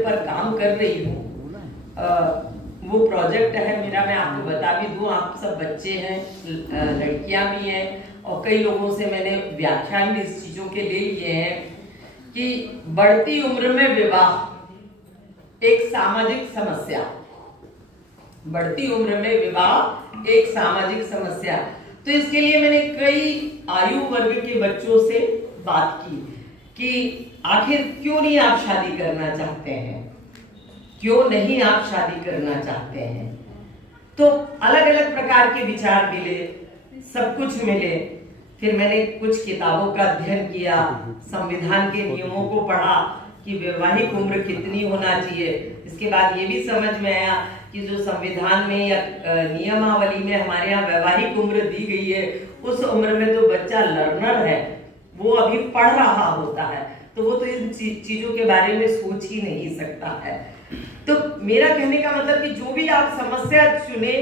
पर काम कर रही हूँ। वो प्रोजेक्ट है मेरा, मैं आपको बता भी दूं, आप सब बच्चे हैं, लड़कियां भी हैं, और कई लोगों से मैंने व्याख्यान भी इस चीजों के ले लिए हैं कि बढ़ती उम्र में विवाह एक सामाजिक समस्या, बढ़ती उम्र में विवाह एक सामाजिक समस्या। तो इसके लिए मैंने कई आयु वर्ग के बच्चों से बात की कि आखिर क्यों नहीं आप शादी करना चाहते हैं, क्यों नहीं आप शादी करना चाहते हैं। तो अलग अलग प्रकार के विचार मिले, सब कुछ मिले। फिर मैंने कुछ किताबों का अध्ययन किया, संविधान के नियमों को पढ़ा कि वैवाहिक उम्र कितनी होना चाहिए। इसके बाद ये भी समझ में आया कि जो संविधान में या नियमावली में हमारे यहाँ वैवाहिक उम्र दी गई है, उस उम्र में तो बच्चा लर्नर है, वो अभी पढ़ रहा होता है, तो वो तो इन चीजों के बारे में सोच ही नहीं सकता है। तो मेरा कहने का मतलब कि जो भी आप समस्या चुने,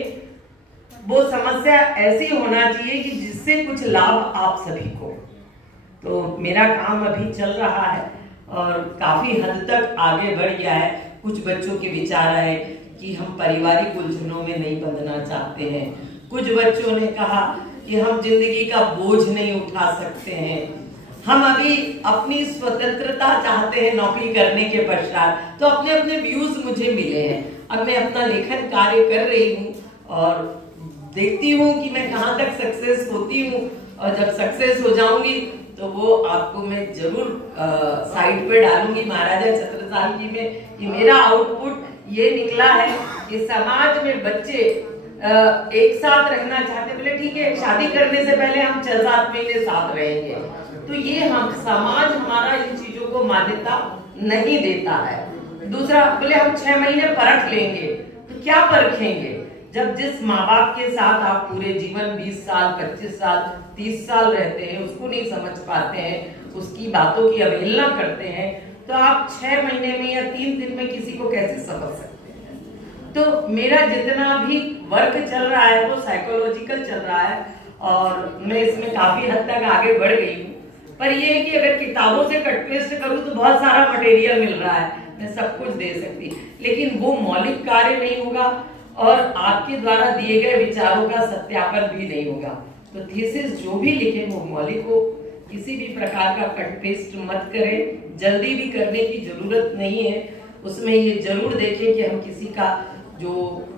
वो समस्या ऐसी होना चाहिए कि जिससे कुछ लाभ आप सभी को। तो मेरा काम अभी चल रहा है और काफी हद तक आगे बढ़ गया है। कुछ बच्चों के विचार आए कि हम पारिवारिक उलझनों में नहीं बंधना चाहते हैं, कुछ बच्चों ने कहा कि हम जिंदगी का बोझ नहीं उठा सकते हैं, हम अभी अपनी स्वतंत्रता चाहते हैं नौकरी करने के पश्चात। तो अपने अपने व्यूज मुझे मिले हैं। अब मैं अपना लेखन कार्य कर रही हूँ और देखती हूँ कि मैं कहाँ तक सक्सेस होती हूँ, और जब सक्सेस हो जाऊंगी तो वो आपको मैं जरूर साइट पे डालूंगी महाराजा छत्रसाल जी में कि मेरा आउटपुट ये निकला है कि समाज में बच्चे एक साथ रहना चाहते। बोले ठीक है, शादी करने से पहले हम 6-7 महीने साथ रहेंगे, तो ये हम समाज हमारा इन चीजों को मान्यता नहीं देता है। दूसरा, बोले हम 6 महीने परख लेंगे। तो क्या परखेंगे जब जिस माँ बाप के साथ आप पूरे जीवन 20 साल 25 साल 30 साल रहते हैं, उसको नहीं समझ पाते हैं, उसकी बातों की अवहेलना करते हैं, तो आप 6 महीने में या 3 दिन में किसी को कैसे समझ सकते हैं। तो मेरा जितना भी वर्क चल रहा है वो साइकोलॉजिकल चल रहा है और मैं इसमें काफी हद तक आगे बढ़ गई हूँ। पर ये है कि अगर किताबों से कट पेस्ट करूँ तो बहुत सारा मटेरियल मिल रहा है, मैं सब कुछ दे सकती, लेकिन वो मौलिक कार्य नहीं होगा और आपके द्वारा दिए गए विचारों का सत्यापन भी नहीं होगा। तो थीसिस जो भी लिखे वो मौलिक हो, किसी भी प्रकार का कट पेस्ट मत करें, जल्दी भी करने की जरूरत नहीं है। उसमें ये जरूर देखें कि हम किसी का जो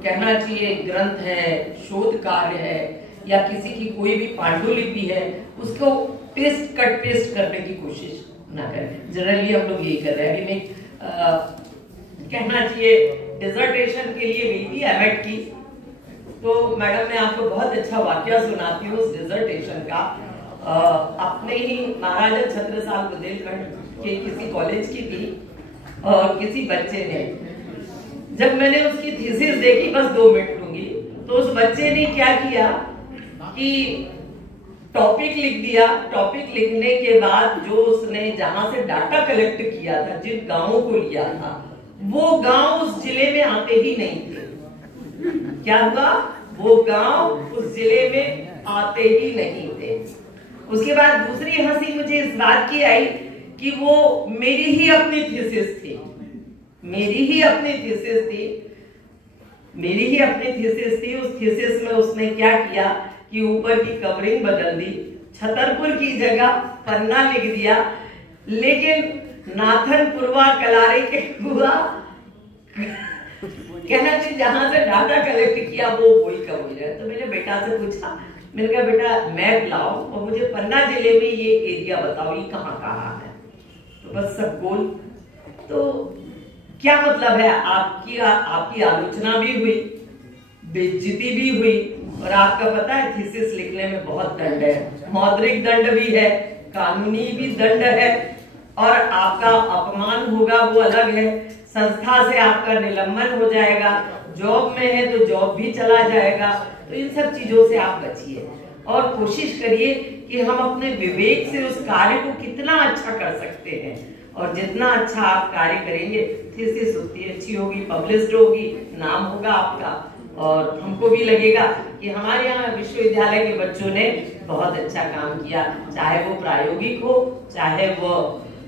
कहना चाहिए ग्रंथ है, शोध कार्य है, या किसी की कोई भी पांडुलिपि है, उसको पेस्ट कट पेस्ट करने की कोशिश ना करें। जनरली हम लोग यही कर रहे हैं। अभी मैं कहना चाहिए डिसर्टेशन के लिए गई थी एमएड की, तो मैडम मैं आपको बहुत अच्छा वाकया सुनाती हूँ उस डिसर्टेशन का। अपने ही महाराजा छत्रसाल बुंदेलखंड के किसी कॉलेज की थी और किसी बच्चे ने, जब मैंने उसकी थीसिस देखी, बस 2 मिनट लूंगी, तो उस बच्चे ने क्या किया कि टॉपिक लिख दिया। टॉपिक लिखने के बाद जो उसने जहां से डाटा कलेक्ट किया था, जिन गांवों को लिया था, वो गांव उस जिले में आते ही नहीं थे। क्या हुआ? वो गांव उस जिले में आते ही नहीं थे। उसके बाद दूसरी हंसी मुझे इस बात की आई कि वो मेरी ही अपनी थीसिस थी, मेरी ही अपनी थीसिस थी, मेरी ही अपनी थीसिस थी। उस थीसिस में उसने क्या किया कि ऊपर की कवरिंग बदल दी, छतरपुर की जगह पन्ना लिख दिया, लेकिन नाथनपुरवा कलारे के हुआ कहना चाहिए जहां से डाटा कलेक्ट किया वो वही का वही है। तो मैंने बेटा से पूछा, मैंने कहा बेटा मैप लाओ और मुझे पन्ना जिले में ये एरिया बताओ, ये कहाँ कहाँ है। तो बस सब गोल। तो क्या मतलब है, आपकी आलोचना भी हुई, बेइज्जती भी हुई, और आपका पता है थीसिस लिखने में बहुत दंड है, मौद्रिक दंड भी है, कानूनी भी दंड है, और आपका अपमान होगा वो अलग है, संस्था से आपका निलंबन हो जाएगा, जॉब में है तो जॉब भी चला जाएगा। तो इन सब चीजों से आप बचिए और कोशिश करिए कि हम अपने विवेक से उस कार्य को कितना अच्छा कर सकते हैं, और जितना अच्छा आप कार्य करेंगे, थीसिस उतनी अच्छी होगी, पब्लिश्ड होगी, नाम होगा आपका, और हमको भी लगेगा कि हमारे यहाँ विश्वविद्यालय के बच्चों ने बहुत अच्छा काम किया, चाहे वो प्रायोगिक हो, चाहे वो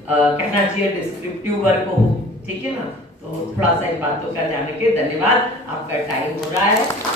कहना चाहिए डिस्क्रिप्टिव वर्क हो, ठीक है ना। तो तो थोड़ा सा इन बातों का जानने के धन्यवाद। आपका टाइम हो रहा है।